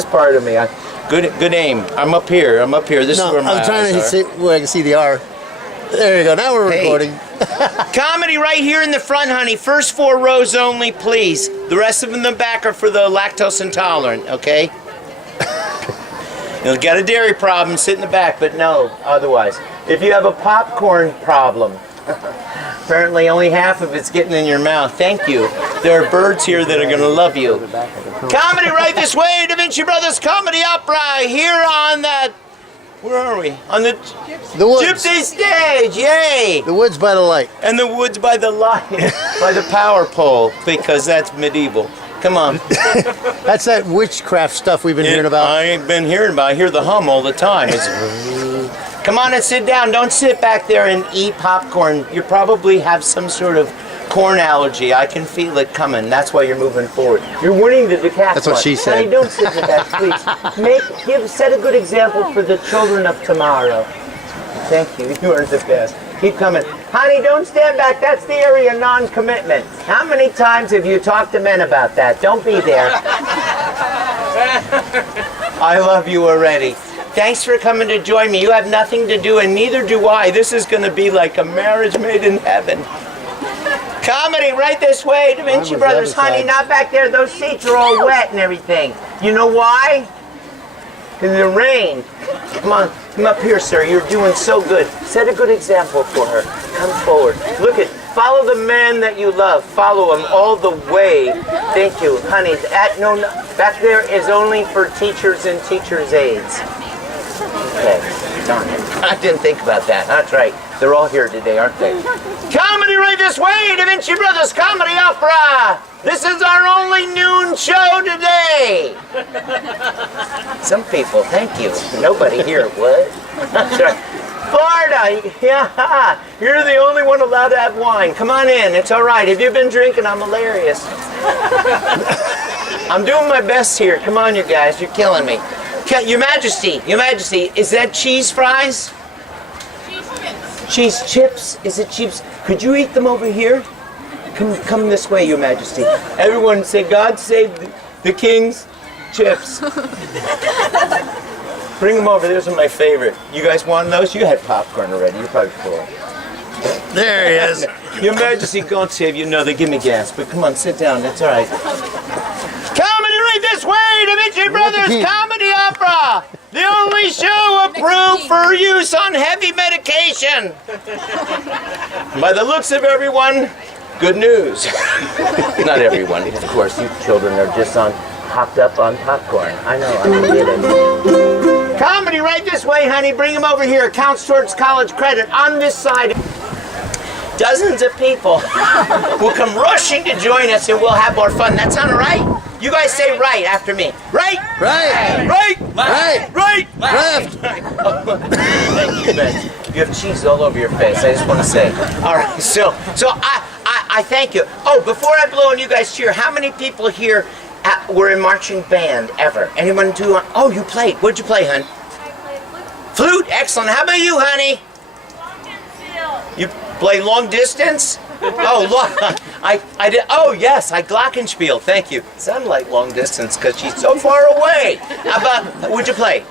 This part of me. Good aim. I'm up here. This is where my I'm trying to eyes see where I can see the R. There you go. Now we're recording. Comedy right here in the front, honey. First 4 rows only, please. The rest of them in the back are for the lactose intolerant, okay? You'll get a dairy problem, sit in the back, but no, otherwise. If you have a popcorn problem, apparently only half of it's getting in your mouth. Thank you. There are birds here that are going to love you. Comedy right this way, Da Vinci Brothers Comedy Opera, here on that, where are we? On the woods. Gypsy stage, yay! The woods by the light. And the woods by the light, by the power pole, because that's medieval. Come on. That's that witchcraft stuff we've been hearing about. I ain't been hearing about. I hear the hum all the time. Come on and sit down. Don't sit back there and eat popcorn. You probably have some sort of corn allergy. I can feel it coming. That's why you're moving forward. You're winning the decathlon. That's what she said. Honey, don't sit in the back, please. Set a good example for the children of tomorrow. Thank you. You are the best. Keep coming. Honey, don't stand back. That's the area of non-commitment. How many times have you talked to men about that? Don't be there. I love you already. Thanks for coming to join me. You have nothing to do, and neither do I. This is going to be like a marriage made in heaven. Comedy right this way, Da Vinci Brothers. Honey, not back there. Those seats are all wet and everything. You know why? Because it rained. Come on, come up here, sir. You're doing so good. Set a good example for her. Come forward. Follow the man that you love. Follow him all the way. Thank you, honey. Back there is only for teachers and teachers' aides. Okay, darn it. I didn't think about that. That's right. They're all here today, aren't they? Comedy right this way, Da Vinci Brothers Comedy Opera. This is our only noon show today. Some people, thank you. Nobody here would. That's right. Florida, yeah. You're the only one allowed to have wine. Come on in. It's all right. If you've been drinking, I'm hilarious. I'm doing my best here. Come on, you guys. You're killing me. Your Majesty, is that cheese fries? Cheese chips? Is it chips? Could you eat them over here? Come this way, Your Majesty. Everyone say, God save the king's chips. Bring them over. Those are my favorite. You guys want those? You had popcorn already. You're probably full. There he is. Your Majesty, God save you. No, they give me gas. But come on, sit down. That's all right. Comedy right this way, Da Vinci Brothers Comedy Opera. The only show approved for use on heavy medication. By the looks of everyone, good news. Not everyone, of course. You children are just hopped up on popcorn. I know, I get it. Comedy right this way, honey. Bring them over here. Counts towards college credit. On this side. Dozens of people will come rushing to join us, and we'll have more fun. That sound right? You guys say right after me. Right? Right. Right. Right. Right. Left. Thank you, Ben. You have cheese all over your face. I just want to say. All right. So I thank you. Oh, before I blow and you guys cheer, how many people here were in marching band ever? Anyone do? Oh, you played. What'd you play, hon? Flute. Excellent. How about you, honey? You play long distance? Oh, I did. Oh, yes, I glockenspiel. Thank you. Sound like long distance because she's so far away. How about, what'd you play?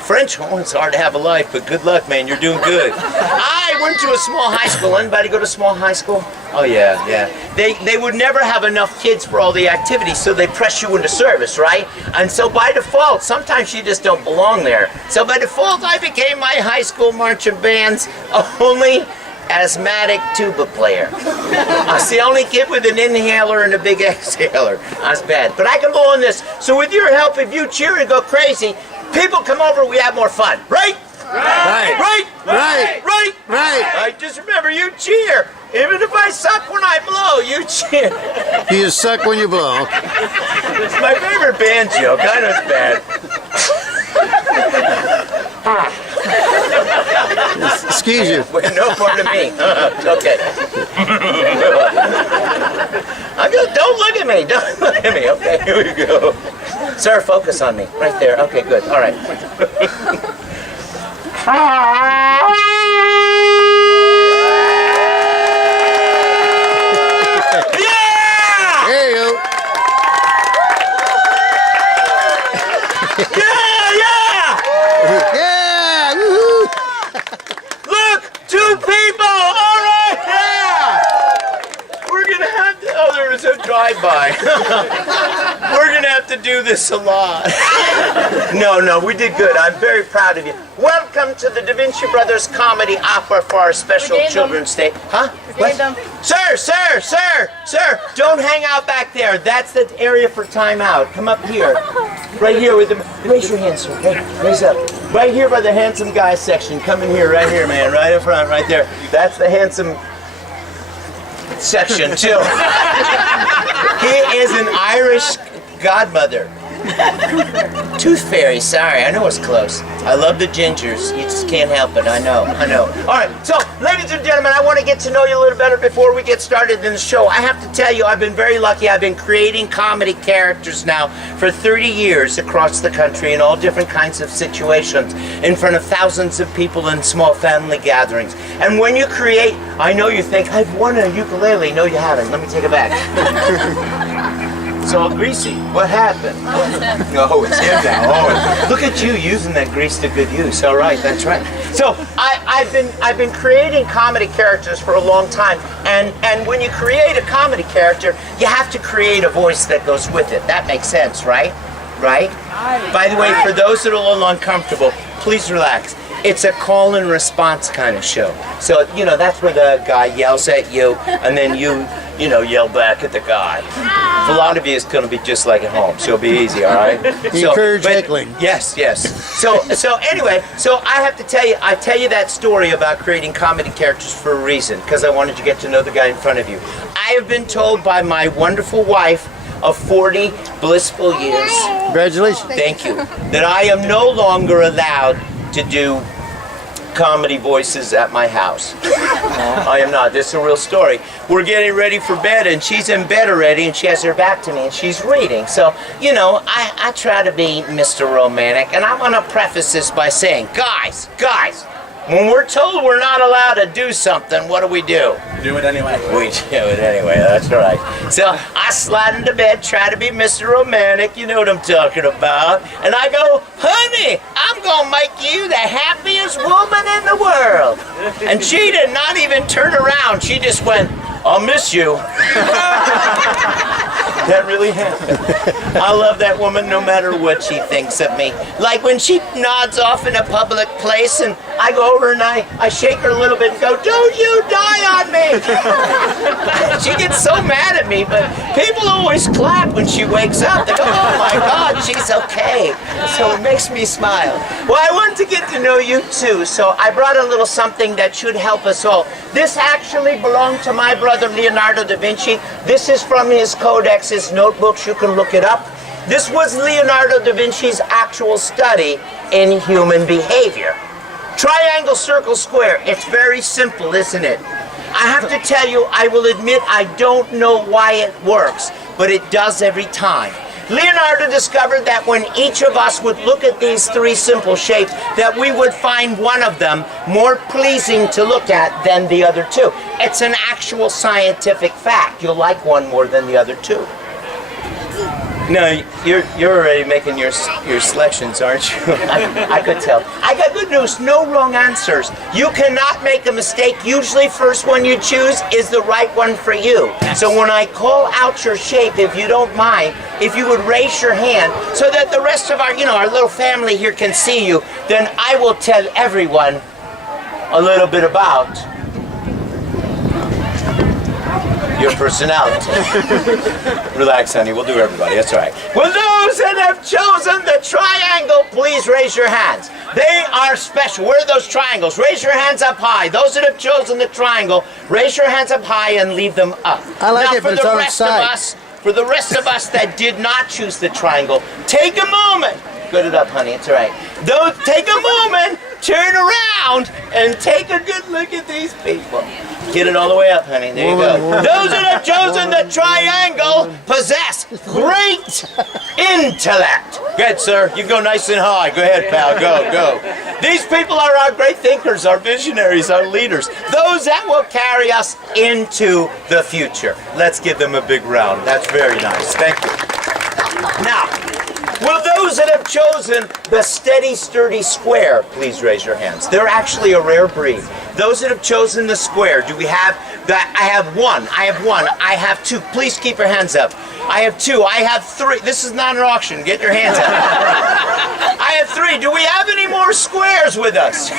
French. Oh, it's hard to have a life, but good luck, man. You're doing good. I went to a small high school. Anybody go to small high school? Oh, yeah. They would never have enough kids for all the activities, so they press you into service, right? And so by default, sometimes you just don't belong there. So by default, I became my high school marching band's only asthmatic tuba player. I was the only kid with an inhaler and a big exhaler. That's bad. But I can blow on this. So with your help, if you cheer and go crazy, people come over, we have more fun. Right? Right. Right? Right. Right? Right. Just remember, you cheer. Even if I suck when I blow, you cheer. You just suck when you blow. It's my favorite band joke. I know it's bad. Excuse you. Wait, no part of me. Okay. Don't look at me. Don't look at me. Okay, here we go. Sir, focus on me. Right there. Okay, good. All right. Yeah! There you go. bye. We're gonna have to do this a lot. No, we did good. I'm very proud of you. Welcome to the Da Vinci Brothers Comedy Opera for our special Children's Day. Huh? What? Sir, don't hang out back there. That's the area for timeout. Come up here. Right here with the, raise your hand, sir. Hey, raise up. Right here by the handsome guy section. Come in here, right here, man. Right in front, right there. That's the handsome section, too. He is an Irish godmother. Tooth fairy, sorry, I know it's close. I love the gingers, you just can't help it, I know. Alright, so, ladies and gentlemen, I want to get to know you a little better before we get started in the show. I have to tell you, I've been very lucky. I've been creating comedy characters now for 30 years across the country in all different kinds of situations, in front of thousands of people in small family gatherings. And when you create, I know you think, I've won a ukulele. No, you haven't. Let me take it back. It's all greasy. What happened? Oh, it's him now. Oh, look at you using that grease to good use. All right, that's right. So I've been creating comedy characters for a long time, and when you create a comedy character, you have to create a voice that goes with it. That makes sense, right? Right? By the way, for those that are a little uncomfortable, please relax. It's a call and response kind of show. So, you know, that's where the guy yells at you, and then you yell back at the guy. For a lot of you, it's going to be just like at home, so it'll be easy, all right? Encourage heckling. Yes. So anyway, so I have to tell you, I tell you that story about creating comedy characters for a reason, because I wanted to get to know the guy in front of you. I have been told by my wonderful wife of 40 blissful years. Congratulations. Thank you. That I am no longer allowed to do comedy voices at my house. I am not. This is a real story. We're getting ready for bed, and she's in bed already, and she has her back to me, and she's reading. So, you know, I try to be Mr. Romantic, and I want to preface this by saying, guys, when we're told we're not allowed to do something, what do? Do it anyway. We do it anyway, that's right. So I slide into bed, try to be Mr. Romantic, you know what I'm talking about. And I go, honey, I'm gonna make you the happiest woman in the world. And she did not even turn around, she just went, I'll miss you. That really happened. I love that woman no matter what she thinks of me. Like when she nods off in a public place and I go over and I shake her a little bit and go, don't you die on me. She gets so mad at me, but people always clap when she wakes up. They go, oh my God, she's okay. So it makes me smile. Well, I want to get to know you too, so I brought a little something that should help us all. This actually belonged to my brother Leonardo da Vinci. This is from his codex, his notebooks, you can look it up. This was Leonardo da Vinci's actual study in human behavior. Triangle, circle, square. It's very simple, isn't it? I have to tell you, I will admit I don't know why it works, but it does every time. Leonardo discovered that when each of us would look at these three simple shapes, that we would find one of them more pleasing to look at than the other two. It's an actual scientific fact. You'll like one more than the other two. No, you're already making your selections, aren't you? I could tell. I got good news, no wrong answers. You cannot make a mistake. Usually first one you choose is the right one for you. So when I call out your shape, if you don't mind, if you would raise your hand so that the rest of our little family here can see you, then I will tell everyone a little bit about your personality. Relax, honey. We'll do everybody. That's all right. Will those that have chosen the triangle please raise your hands? They are special. Where are those triangles? Raise your hands up high. Those that have chosen the triangle, raise your hands up high and leave them up. I like now, it, but it's on its side. For the rest of us that did not choose the triangle, take a moment. Good it up, honey. It's all right. Take a moment, turn around, and take a good look at these people. Get it all the way up, honey. There you go. Those that have chosen the triangle possess great intellect. Good, sir. You go nice and high. Go ahead, pal. Go. These people are our great thinkers, our visionaries, our leaders. Those that will carry us into the future. Let's give them a big round. That's very nice. Thank you. Now, will those Those that have chosen the steady, sturdy square, please raise your hands. They're actually a rare breed. Those that have chosen the square, do we have that? I have one. I have one. I have two. Please keep your hands up. I have two. I have three. This is not an auction. Get your hands up. I have three. Do we have any more squares with us?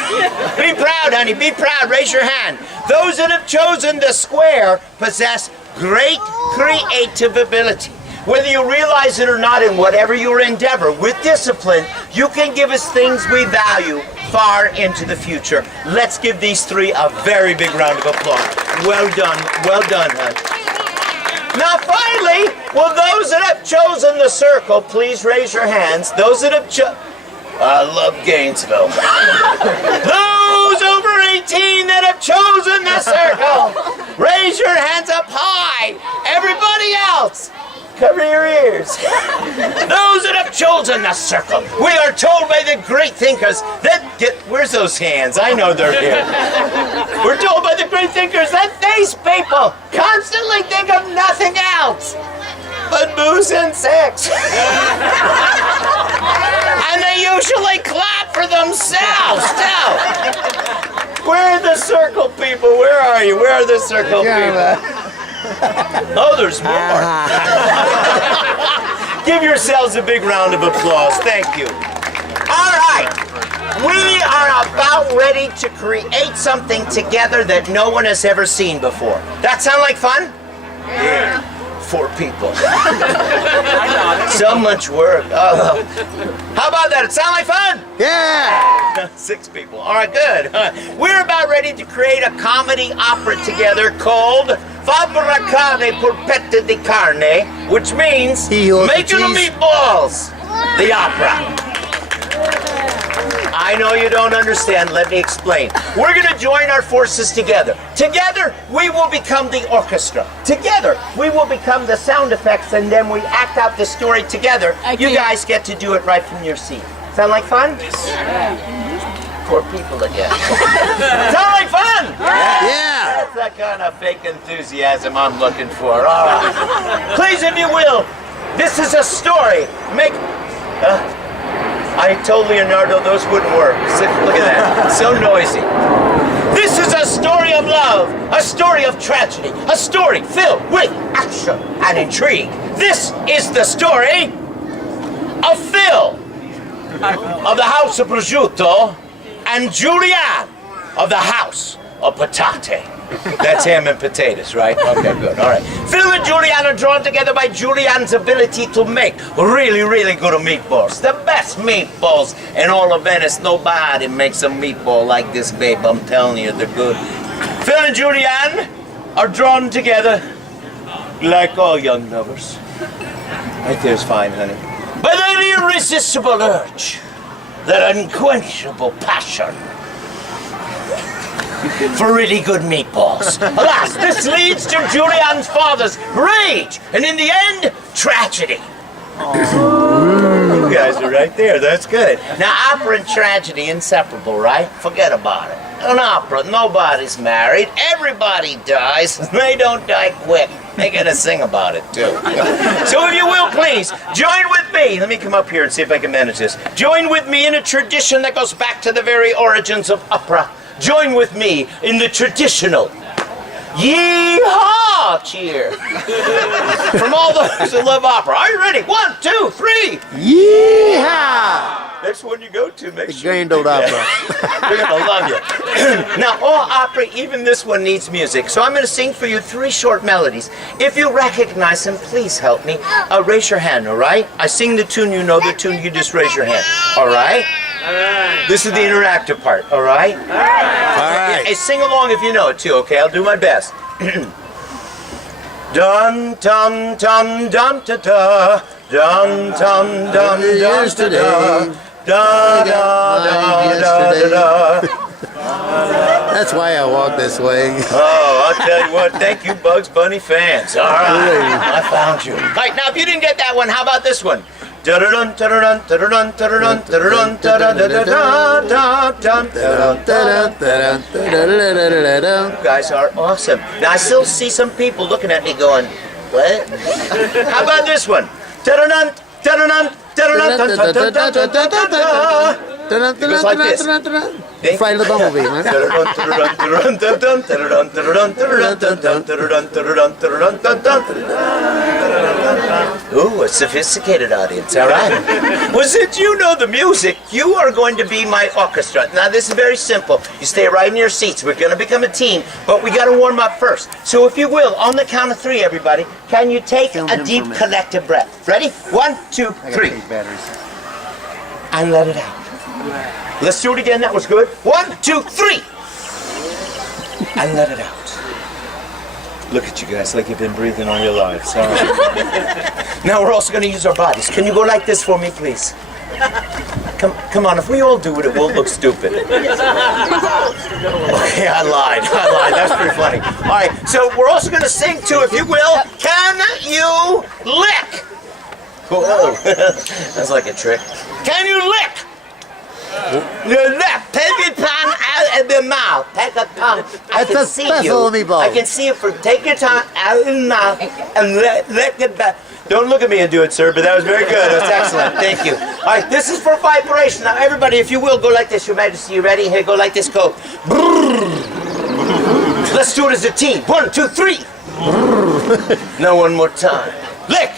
Be proud, honey. Be proud. Raise your hand. Those that have chosen the square possess great creative ability. Whether you realize it or not, in whatever your endeavor, with discipline, you can give us things we value far into the future. Let's give these three a very big round of applause. Well done, hon. Now finally, will those that have chosen the circle, please raise your hands. Those that have I love Gainesville. Those over 18 that have chosen the circle, raise your hands up high. Everybody else, cover your ears. Those that have chosen the circle, we are told by the great thinkers that where's those hands? I know they're here. We're told by the great thinkers that these people constantly think of nothing else but booze and sex. And they usually clap for themselves too. Where are the circle people? Where are you? Where are the circle people? Oh, there's more. Give yourselves a big round of applause. Thank you. All right. We are about ready to create something together that no one has ever seen before. That sound like fun? Yeah. 4 people. So much work. Oh. How about that? It sound like fun? Yeah! 6 people. All right, good. We're about ready to create a comedy opera together called Fabbricare Polpette di Carne, which means making the meatballs. The opera. I know you don't understand. Let me explain. We're going to join our forces together. Together, we will become the orchestra. Together, we will become the sound effects, and then we act out the story together. You guys get to do it right from your seat. Sound like fun? Yes. 4 people again. Sound like fun? Yeah! That's the kind of fake enthusiasm I'm looking for. All right. Please, if you will, this is a story. I told Leonardo those wouldn't work. Look at that. So noisy. This is a story of love, a story of tragedy, a story filled with action and intrigue. This is the story of Phil of the House of Prosciutto and Julianne of the House of Patate. That's ham and potatoes, right? Okay, good. All right. Phil and Julianne are drawn together by Julianne's ability to make really, really good meatballs. The best meatballs in all of Venice. Nobody makes a meatball like this, babe. I'm telling you, they're good. Phil and Julianne are drawn together like all young lovers. Right there's fine, honey. By that irresistible urge, that unquenchable passion for really good meatballs. Alas, this leads to Julianne's father's rage, and in the end, tragedy. You guys are right there, that's good. Now, opera and tragedy, inseparable, right? Forget about it. An opera, nobody's married, everybody dies, they don't die quick. They gotta sing about it, too. So if you will, please, join with me. Let me come up here and see if I can manage this. Join with me in a tradition that goes back to the very origins of opera. Join with me in the traditional Yee-haw cheer from all those who love opera. Are you ready? 1, 2, 3. Yeehaw! Next one you go to, make The sure Grand Old Opera. they're gonna love you. Now, all opera, even this one needs music. So I'm gonna sing for you 3 short melodies. If you recognize them, please help me. Raise your hand, all right? I sing the tune, you know the tune, you just raise your hand. All right? This is the interactive part, all right? All right. Hey, sing along if you know it too, okay? I'll do my best. Dun dun dun dun da da, dun dun dun dun da da, da da da da da. That's why I walk this way. Oh, I'll tell you what, thank you Bugs Bunny fans. All right, I found you. All right, now if you didn't get that one, how about this one? You guys are awesome. Now I still see some people looking at me going, what? How about this one? It goes like this. Fly to the bumblebee, man. Ooh, a sophisticated audience, all right. Well, since you know the music, you are going to be my orchestra. Now, this is very simple. You stay right in your seats. We're going to become a team, but we got to warm up first. So if you will, on the count of 3, everybody, can you take a deep collective breath? Ready? 1, 2, 3. And let it out. Let's do it again. That was good. 1, 2, 3. And let it out. Look at you guys like you've been breathing all your lives. All right. Now we're also going to use our bodies. Can you go like this for me, please? Come on. If we all do it, it won't look stupid. Okay, I lied. That's pretty funny. All right. So we're also going to sing too, if you will. Can you lick? Whoa. That's like a trick. Can you lick? Your left, take your tongue out of the mouth. Take a tongue. I That's can a see special you. meatball. I can see it from. Take your tongue out of the mouth and let it back. Don't look at me and do it, sir. But that was very good. That's excellent. Thank you. All right, this is for vibration. Now, everybody, if you will, go like this. Your Majesty, you ready? Here, go like this. Go. Let's do it as a team. 1, 2, 3. Now, one more time. Lick.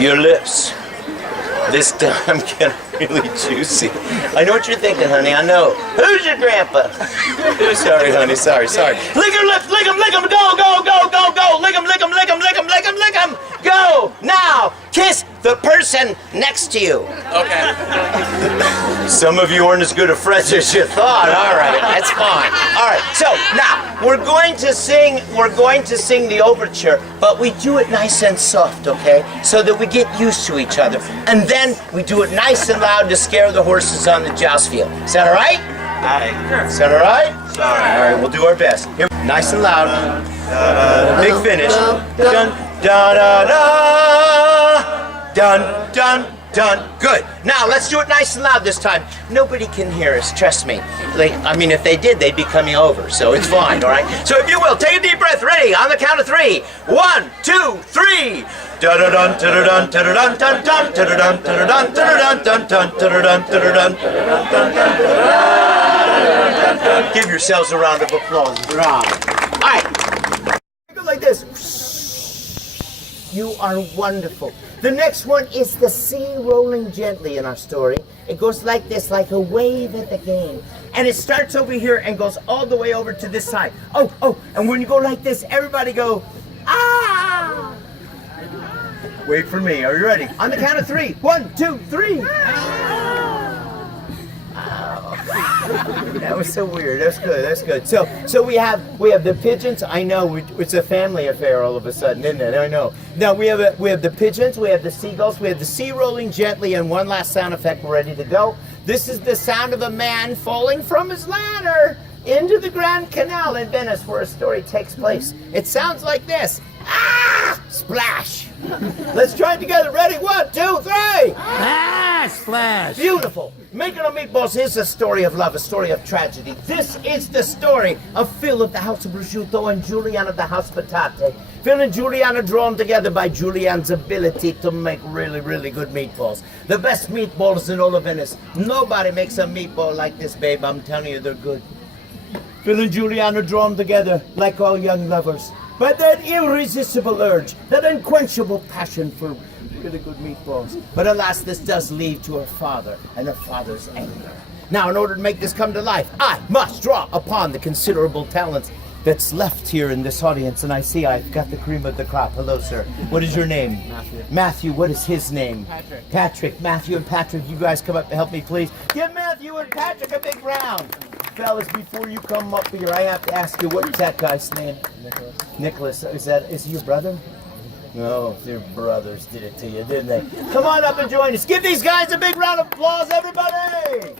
Your lips. This time get really juicy. I know what you're thinking, honey. I know. Who's your grandpa? Sorry, honey. Sorry. Lick your lips. Lick them. Go. Lick them. Go. Now, kiss the person next to you. Okay. Some of you aren't as good a friends as you thought. All right, that's fine. All right, so now we're going to sing the overture, but we do it nice and soft, okay? So that we get used to each other. And then we do it nice and loud to scare the horses on the joust field. Is that all right? Is that all right? All right, we'll do our best. Here, nice and loud. Big finish. Dun, da, da, da. Dun. Good. Now, let's do it nice and loud this time. Nobody can hear us, trust me. If they did, they'd be coming over, so it's fine, all right? So if you will, take a deep breath. Ready? On the count of 3. 1, 2, 3. Give yourselves a round of applause. All right. Go like this. You are wonderful. The next one is the sea rolling gently in our story. It goes like this, like a wave at the game. And it starts over here and goes all the way over to this side. Oh, and when you go like this, everybody go, ah! Wait for me. Are you ready? On the count of 3. 1, 2, 3. That was so weird. That's good. So we have the pigeons. I know it's a family affair all of a sudden, isn't it? I know. Now we have the pigeons. We have the seagulls. We have the sea rolling gently, and one last sound effect. We're ready to go. This is the sound of a man falling from his ladder into the Grand Canal in Venice, where a story takes place. It sounds like this. Ah! Splash. Let's try it together. Ready? 1, 2, 3. Ah, splash. Beautiful. Making a Meatballs is a story of love, a story of tragedy. This is the story of Phil of the House of Prosciutto and Julian of the House Patate. Phil and Julian are drawn together by Julian's ability to make really, really good meatballs. The best meatballs in all of Venice. Nobody makes a meatball like this, babe. I'm telling you, they're good. Phil and Julian are drawn together like all young lovers by that irresistible urge, that unquenchable passion for really good meatballs. But alas, this does lead to her father and her father's anger. Now, in order to make this come to life, I must draw upon the considerable talents that's left here in this audience. And I see I've got the cream of the crop. Hello, sir. What is your name? Matthew. Matthew, what is his name? Patrick. Patrick. Matthew and Patrick, you guys come up and help me, please. Give Matthew and Patrick a big round. Fellas, before you come up here, I have to ask you, what's that guy's name? Nicholas. Is he your brother? No, their brothers did it to you, didn't they? Come on up and join us. Give these guys a big round of applause, everybody!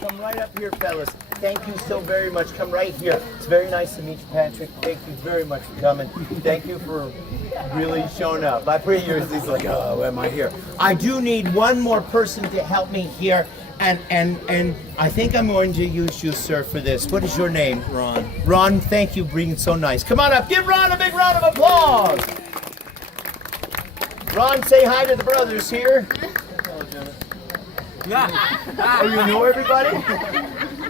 Come right up here, fellas. Thank you so very much. Come right here. It's very nice to meet you, Patrick. Thank you very much for coming. Thank you for really showing up. I pray he's like, oh, am I here? I do need one more person to help me here. And I think I'm going to use you, sir, for this. What is your name? Ron. Ron, thank you for being so nice. Come on up. Give Ron a big round of applause. Ron, say hi to the brothers here. Oh, you know everybody?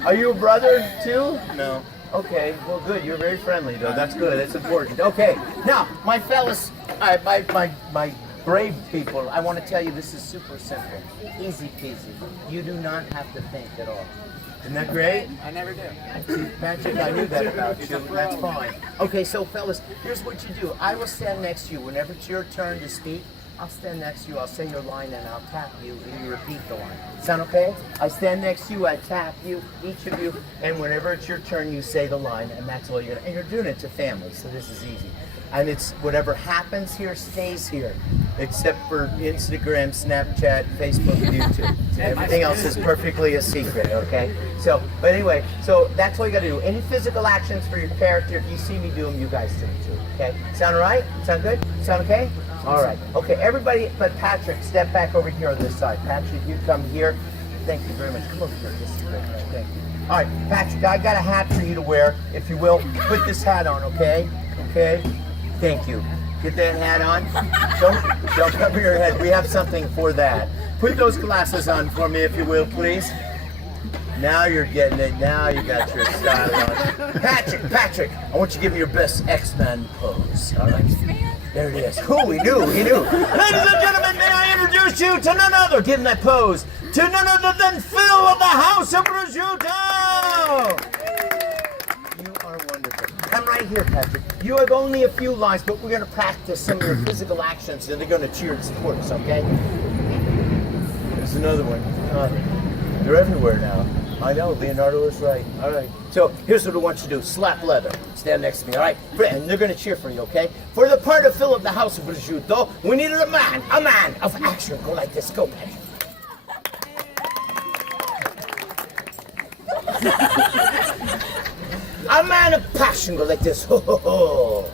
Are you a brother too? No. Okay, well good. You're very friendly though. That's good. That's important. Okay, now my fellas, my brave people, I want to tell you this is super simple. Easy peasy. You do not have to think at all. Isn't that great? I never do. Patrick, I knew that about you. That's fine. Okay, so fellas, here's what you do. I will stand next to you. Whenever it's your turn to speak, I'll stand next to you. I'll say your line and I'll tap you and you repeat the line. Sound okay? I stand next to you, I tap you, each of you, and whenever it's your turn, you say the line, and that's all you're gonna. And you're doing it to family, so this is easy. And it's whatever happens here stays here, except for Instagram, Snapchat, Facebook, YouTube. Everything else is perfectly a secret, okay? So, but anyway, so that's all you gotta do. Any physical actions for your character, if you see me do them, you guys do them too, okay? Sound all right? Sound good? Sound okay? All right. Okay, everybody but Patrick, step back over here on this side. Patrick, you come here. Thank you very much. Come over here. This is great. Thank you. All right, Patrick, I got a hat for you to wear, if you will. Put this hat on, okay? Okay? Thank you. Get that hat on. Don't cover your head. We have something for that. Put those glasses on for me, if you will, please. Now you're getting it. Now you got your style on. Patrick, I want you to give me your best X-Men pose. All right? There it is. He knew. Ladies and gentlemen, may I introduce you to none other, give him that pose, to none other than Phil of the House of Prosciutto! You are wonderful. Come right here, Patrick. You have only a few lines, but we're going to practice some of your physical actions, and they're going to cheer and support us, okay? There's another one. They're everywhere now. I know, Leonardo is right. All right. So here's what I want you to do. Slap leather. Stand next to me, all right? And they're going to cheer for you, okay? For the part of Phil of the House of Prosciutto, we needed a man of action. Go like this. Go, Patrick. A man of passion. Go like this. Ho, ho, ho.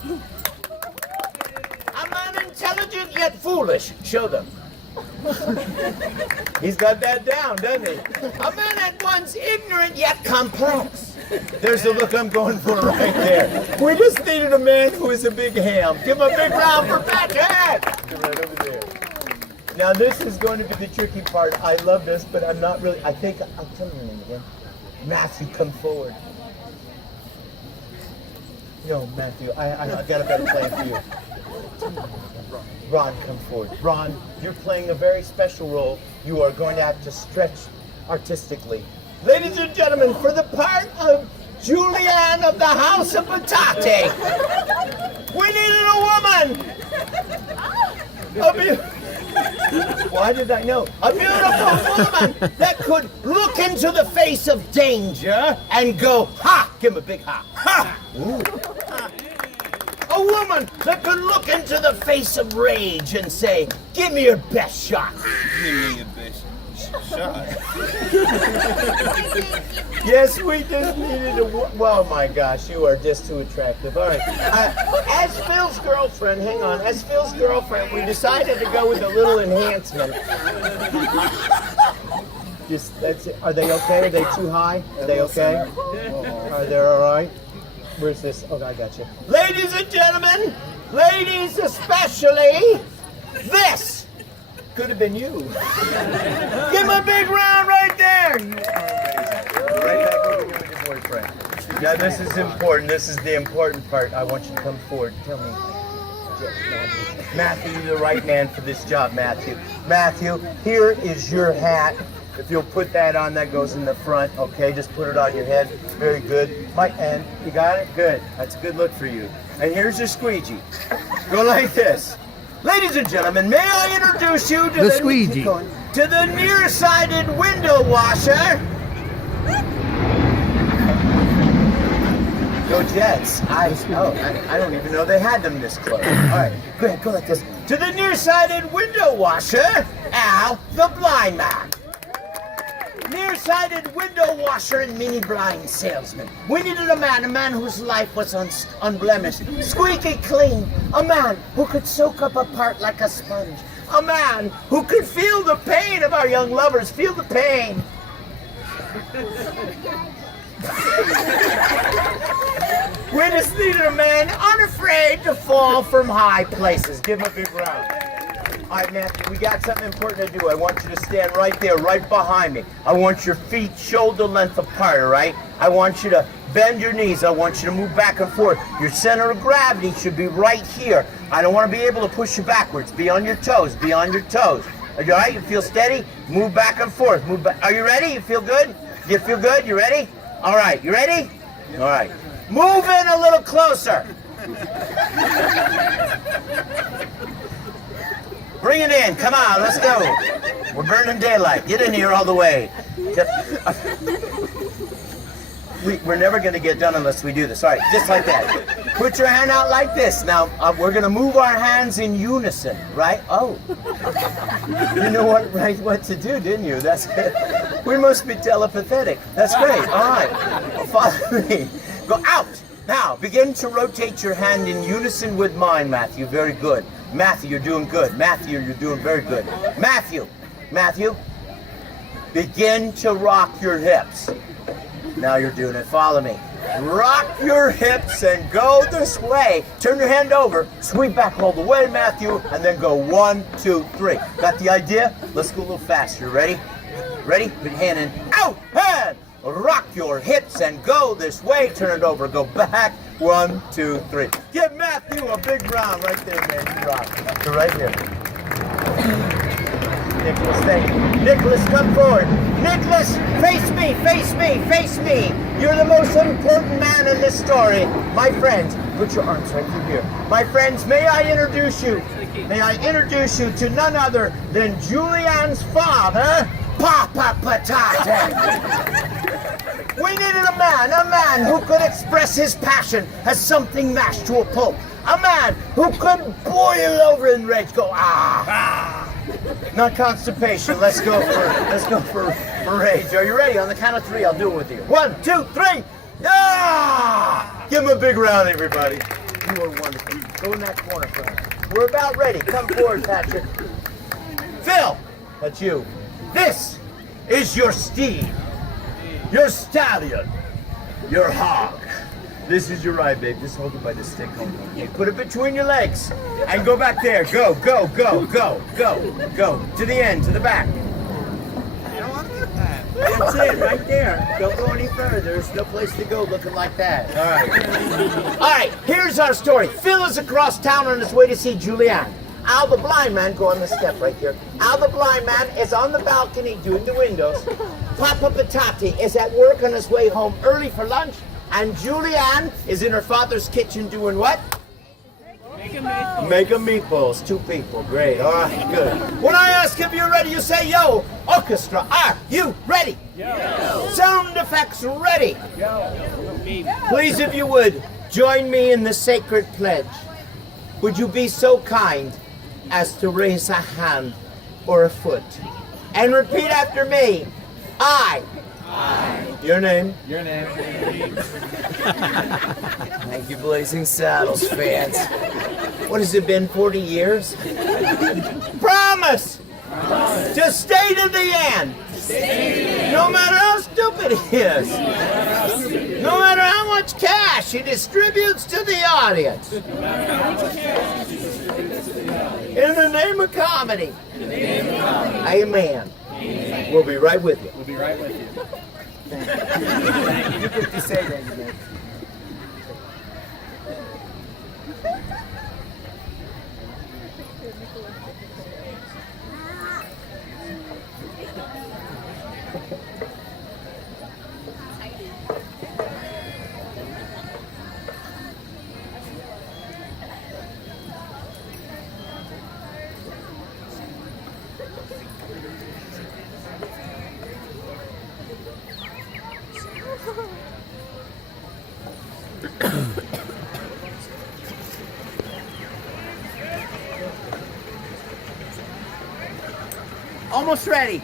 A man intelligent yet foolish. Show them. He's got that down, doesn't he? A man at once ignorant yet complex. There's the look I'm going for right there. We just needed a man who is a big ham. Give him a big round for Patrick! Right over there. Now this is going to be the tricky part. I love this, but I'm not really. I'll tell you your name again. Matthew, come forward. No, Matthew, I got a better plan for you. Ron, come forward. Ron, you're playing a very special role. You are going to have to stretch artistically. Ladies and gentlemen, for the part of Julianne of the House of Patate, we needed a woman. Why did I know? A beautiful woman that could look into the face of danger and go, ha! Give him a big ha. Ha! Ooh. A woman that could look into the face of rage and say, give me your best shot. Give me your best shot. Yes, we just needed a well, my gosh, you are just too attractive. All right. As Phil's girlfriend, hang on. As Phil's girlfriend, we decided to go with a little enhancement. That's it. Are they okay? Are they too high? Are they okay? Are they all right? Where's this? Oh, I got you. Ladies and gentlemen, ladies especially, this could have been you. Give him a big round right there. You are amazing. Right back over here with your boyfriend. Now this is important. This is the important part. I want you to come forward. Tell me. Matthew, you're the right man for this job, Matthew. Matthew, here is your hat. If you'll put that on, that goes in the front. Okay, just put it on your head. Very good. And you got it? Good. That's a good look for you. And here's your squeegee. Go like this. Ladies and gentlemen, may I introduce you to the squeegee. To the nearsighted window washer. Go Jets. I don't even know they had them this close. All right, go ahead, go like this. To the nearsighted window washer, Al the blind man. Nearsighted window washer and mini blind salesman. We needed a man whose life was unblemished, squeaky clean, a man who could soak up a part like a sponge, a man who could feel the pain of our young lovers, feel the pain. We just needed a man unafraid to fall from high places. Give him a big round. All right, Matthew, we got something important to do. I want you to stand right there, right behind me. I want your feet shoulder length apart, all right? I want you to bend your knees. I want you to move back and forth. Your center of gravity should be right here. I don't want to be able to push you backwards. Be on your toes. Be on your toes. Are you all right? You feel steady? Move back and forth. Move back. Are you ready? You feel good? You feel good? You ready? All right. You ready? All right. Move in a little closer. Bring it in. Come on, let's go. We're burning daylight. Get in here all the way. We're never going to get done unless we do this. All right, just like that. Put your hand out like this. Now, we're going to move our hands in unison, right? Oh. You know what to do, didn't you? That's good. We must be telepathetic. That's great. All right. Follow me. Go out. Now, begin to rotate your hand in unison with mine, Matthew. Very good. Matthew, you're doing good. Matthew, you're doing very good. Matthew, begin to rock your hips. Now you're doing it. Follow me. Rock your hips and go this way. Turn your hand over. Sweep back all the way, Matthew, and then go 1, 2, 3. Got the idea? Let's go a little faster. Ready? Ready? Put your hand in. Out! Hand! Rock your hips and go this way. Turn it over. Go back. 1, 2, 3. Give Matthew a big round right there, man. You rock. So right here. Nicholas, thank you. Nicholas, come forward. Nicholas, face me, face me, face me. You're the most important man in this story. My friends, put your arms right through here. My friends, may I introduce you to none other than Julianne's father, Papa Patate. We needed a man who could express his passion as something mashed to a pulp. A man who could boil over in rage, go ah. Not constipation. Let's go for rage. Are you ready? On the count of 3, I'll do it with you. 1, 2, 3. Ah! Give him a big round, everybody. You are wonderful. Go in that corner for us. We're about ready. Come forward, Patrick. Phil, that's you. This is your steed, your stallion, your hog. This is your ride, babe. Just hold it by the stick. Hold it. Okay, put it between your legs and go back there. Go, go, go, go, go, go. To the end, to the back. I don't want to do that. That's it, right there. Don't go any further. There's no place to go looking like that. All right. All right, here's our story. Phil is across town on his way to see Julianne. Al the blind man, go on the step right here. Al the blind man is on the balcony doing the windows. Papa Patate is at work on his way home early for lunch. And Julianne is in her father's kitchen doing what? Making meatballs. Making meatballs. 2 people. Great. All right, good. When I ask if you're ready, you say, yo, orchestra, are you ready? Yo. Sound effects ready? Yo. Please, if you would, join me in the sacred pledge. Would you be so kind as to raise a hand or a foot and repeat after me? I. Your name? Your name. Thank you, Blazing Saddles fans. What has it been, 40 years? Promise! To stay to the end. No matter how stupid he is. No matter how much cash he distributes to the audience. In the name of comedy. Amen. We'll be right with you. We'll be right with you. You get to say that again. Almost ready.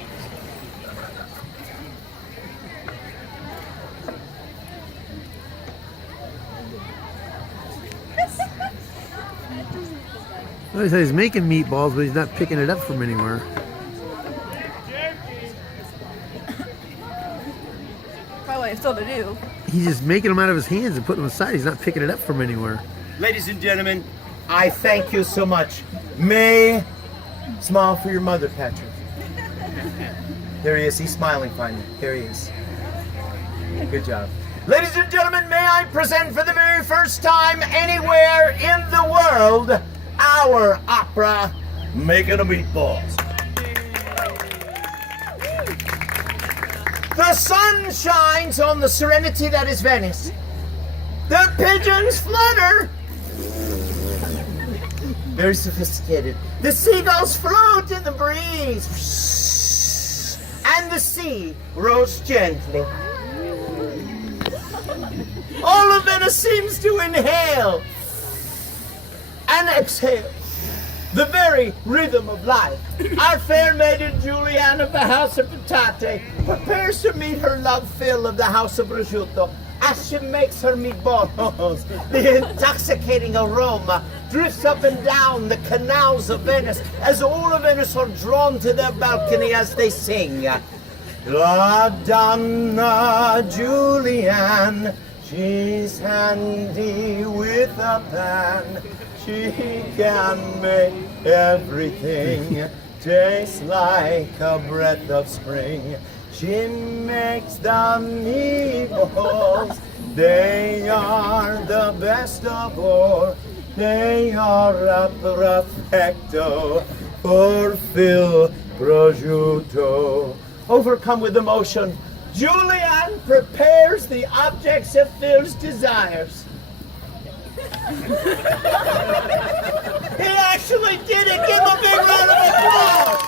Well, he said he's making meatballs, but he's not picking it up from anywhere. Probably have still to do. He's just making them out of his hands and putting them aside. He's not picking it up from anywhere. Ladies and gentlemen, I thank you so much. May Smile for your mother, Patrick. There he is. He's smiling finally. There he is. Good job. Ladies and gentlemen, may I present for the very first time anywhere in the world our opera, Making a Meatballs. The sun shines on the serenity that is Venice. The pigeons flutter. Very sophisticated. The seagulls float in the breeze. And the sea rolls gently. All of Venice seems to inhale and exhale the very rhythm of life. Our fair maiden Julianne of the House of Patate prepares to meet her love Phil of the House of Prosciutto as she makes her meatballs. The intoxicating aroma drifts up and down the canals of Venice as all of Venice are drawn to their balcony as they sing. La Donna Julianne, she's handy with a pan. She can make everything taste like a breath of spring. She makes the meatballs. They are the best of all. They are a perfecto for Phil Prosciutto. Overcome with emotion, Julianne prepares the objects of Phil's desires. He actually did it! Give him a big round of applause!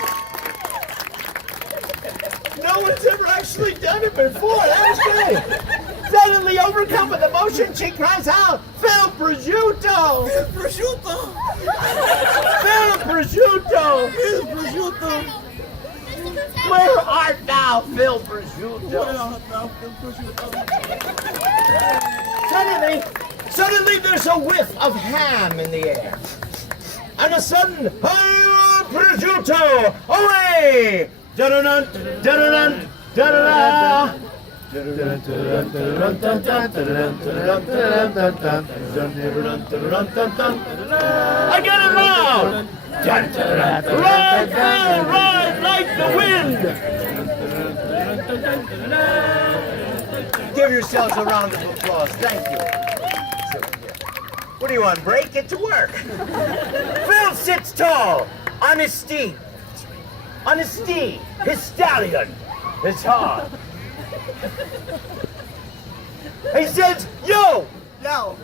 No one's ever actually done it before. That was great. Suddenly overcome with emotion, she cries out, Phil Prosciutto! Phil Prosciutto! Phil Prosciutto! Phil Prosciutto! Where art thou, Phil Prosciutto? Suddenly there's a whiff of ham in the air. And a sudden, hi-yo, prosciutto! Away! Da-da-dun, da-da-dun, da-da-da! I get it loud! Ride, Phil, ride like the wind! Give yourselves a round of applause. Thank you. What do you want, break? Get to work. Phil sits tall on his steed. On his steed, his stallion, his hog. He says, yo! Yo!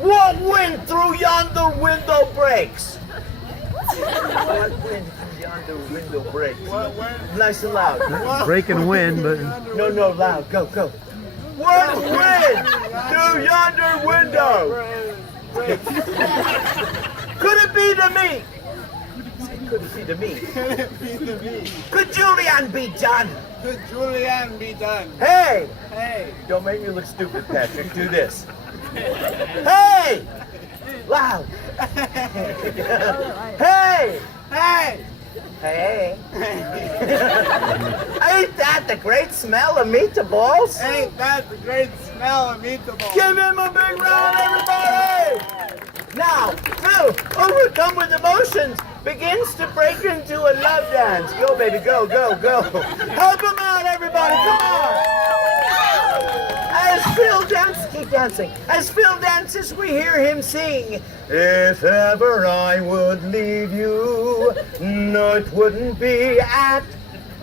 What wind through yonder window breaks? What wind through yonder window breaks? What wind? Nice and loud. Breaking wind, but No, loud. Go. What wind through yonder window? Could it be to me? Could it be to me? Could Julianne be done? Could Julianne be done? Hey! Hey! Don't make me look stupid, Patrick. Do this. Hey! Loud. Hey! Hey! Hey! Ain't that the great smell of meatballs? Ain't that the great smell of meatballs? Give him a big round, everybody! Now, Phil, overcome with emotions, begins to break into a love dance. Go, baby, go. Help him out, everybody, come on! As Phil dances, keep dancing. As Phil dances, we hear him sing, if ever I would leave you, no, it wouldn't be at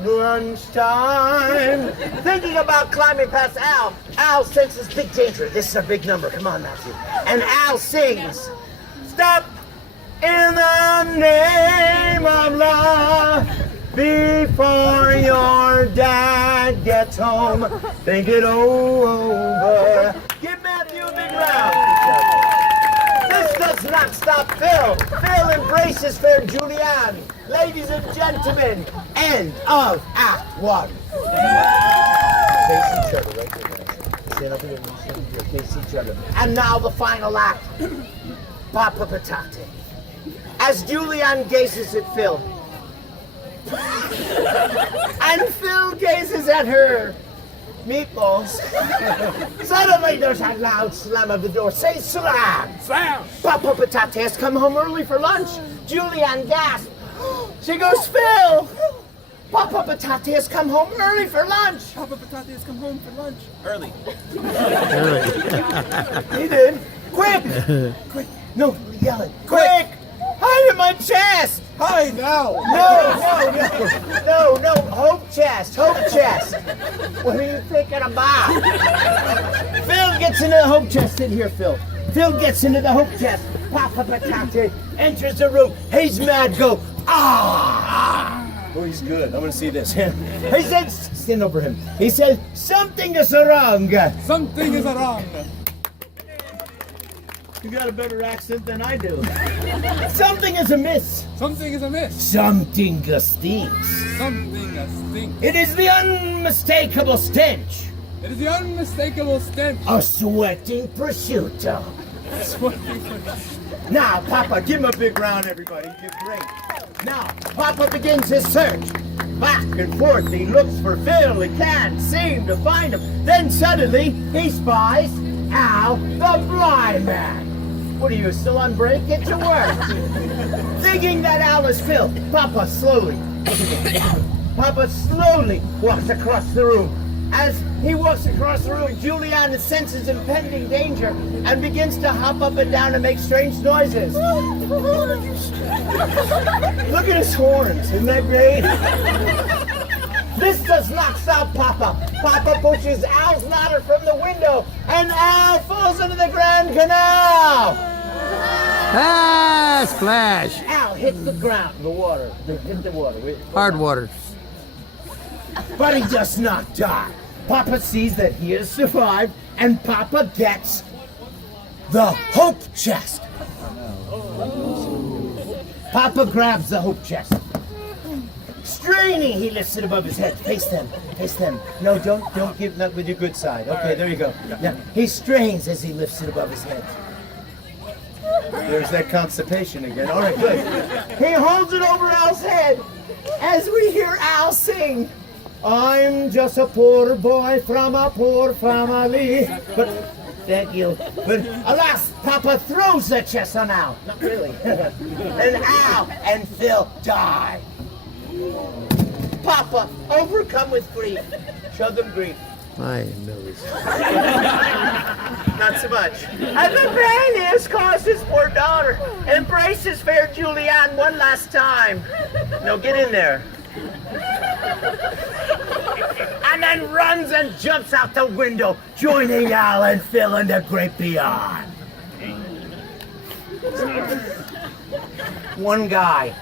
lunchtime. Thinking about climbing past Al. Al senses big danger. This is a big number. Come on, Matthew. And Al sings, stop in the name of love. Before your dad gets home, think it over. Give Matthew a big round. This does not stop Phil. Phil embraces fair Julianne. Ladies and gentlemen, end of Act 1. Face each other, right there. Stand up here and stand here. Face each other. And now the final act. Papa Patate. As Julianne gazes at Phil, and Phil gazes at her, Meatballs. Suddenly there's a loud slam of the door. Say slam. Slam. Papa Patate has come home early for lunch. Julianne gasped. She goes, Phil. Papa Patate has come home early for lunch. Papa Patate has come home for lunch. Early. He did. Quick. Quick. No, yelling. Quick. Hide in my chest. Hi now. No, hope chest, What are you thinking about? Phil gets into the hope chest. Sit here, Phil. Phil gets into the hope chest. Papa Patate enters the room. He's mad. Go, ah. Oh, he's good. I'm gonna see this. He said, stand over him. He said, something is wrong. Something is wrong. You got a better accent than I do. Something is amiss. Something is amiss. Something stinks. Something stinks. It is the unmistakable stench. It is the unmistakable stench. A sweating prosciutto. Sweating. Now, Papa, give him a big round, everybody. You're great. Now, Papa begins his search. Back and forth, he looks for Phil. He can't seem to find him. Then suddenly, he spies Al, the blind man. What are you, still on break? Get to work. Thinking that Al is Phil, Papa slowly walks across the room. As he walks across the room, Julianne senses impending danger and begins to hop up and down and make strange noises. Look at his horns, isn't that great? This does not stop Papa. Papa pushes Al's ladder from the window and Al falls into the Grand Canal. Ah, splash. Al hits the ground, the water. Hit the water. Hard water. But he does not die. Papa sees that he has survived, and Papa gets the hope chest. Papa grabs the hope chest. Straining, he lifts it above his head. Face them. No, don't give that with your good side. Okay, there you go. Yeah, he strains as he lifts it above his head. There's that constipation again. All right, good. He holds it over Al's head as we hear Al sing. I'm just a poor boy from a poor family. But, thank you. But alas, Papa throws the chest on Al. Not really. And Al and Phil die. Papa, overcome with grief. Show them grief. My nose. Not so much. And the pain has caused his poor daughter. Embraces fair Julianne one last time. No, get in there. And then runs and jumps out the window, joining Al and Phil in the great beyond. One guy.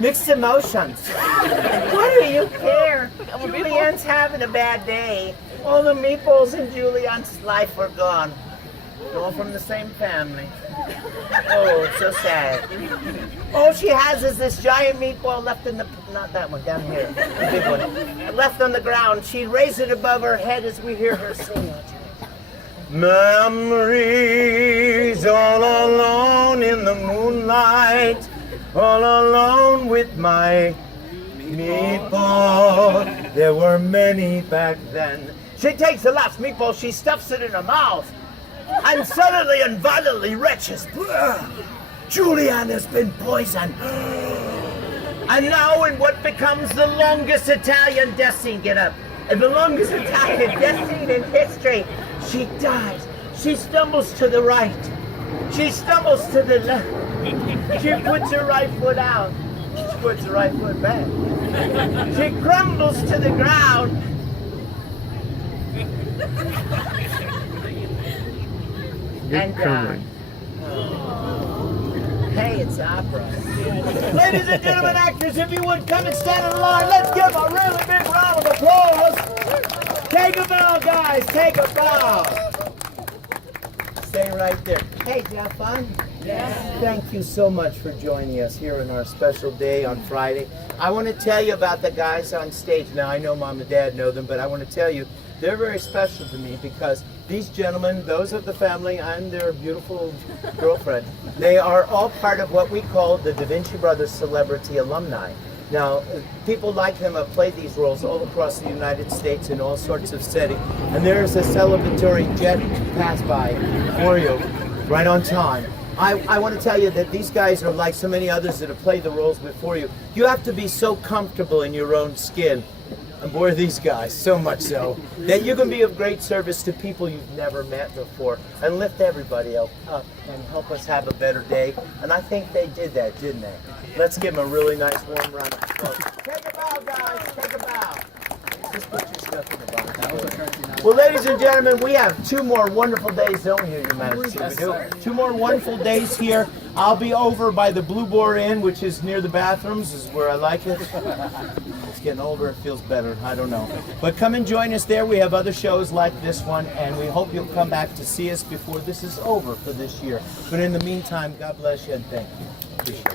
Mixed emotions. What do you care? Julianne's having a bad day. All the meatballs in Julianne's life were gone. All from the same family. Oh, it's so sad. All she has is this giant meatball left in the, not that one, down here, the big one, left on the ground. She raised it above her head as we hear her sing. Memories all alone in the moonlight, all alone with my meatball. There were many back then. She takes the last meatball, she stuffs it in her mouth, and suddenly and violently retches. Julianne has been poisoned. And now in what becomes the longest Italian death scene, get up, and the longest Italian death scene in history, she dies. She stumbles to the right. She stumbles to the left. She puts her right foot out. She puts her right foot back. She crumbles to the ground. And dies. Hey, it's opera. Ladies and gentlemen, actors, if you would come and stand in line, let's give a really big round of applause. Take a bow, guys. Take a bow. Stay right there. Hey, did you have fun? Yes. Thank you so much for joining us here on our special day on Friday. I want to tell you about the guys on stage. Now, I know Mom and Dad know them, but I want to tell you, they're very special to me because these gentlemen, those of the family and their beautiful girlfriend, they are all part of what we call the Da Vinci Brothers Celebrity Alumni. Now, people like him have played these roles all across the United States in all sorts of settings. And there's a celebratory jet pass by for you, right on time. I want to tell you that these guys are like so many others that have played the roles before you. You have to be so comfortable in your own skin. And boy, are these guys, so much so, that you can be of great service to people you've never met before and lift everybody up and help us have a better day. And I think they did that, didn't they? Let's give them a really nice warm round of applause. Take a bow, guys. Take a bow. Just put your stuff in the box. Well, ladies and gentlemen, we have 2 more wonderful days, don't we, here, Your Majesty? We do. 2 more wonderful days here. I'll be over by the Blue Boar Inn, which is near the bathrooms, is where I like it. It's getting older, it feels better, I don't know. But come and join us there. We have other shows like this one, and we hope you'll come back to see us before this is over for this year. But in the meantime, God bless you and thank you. Appreciate it.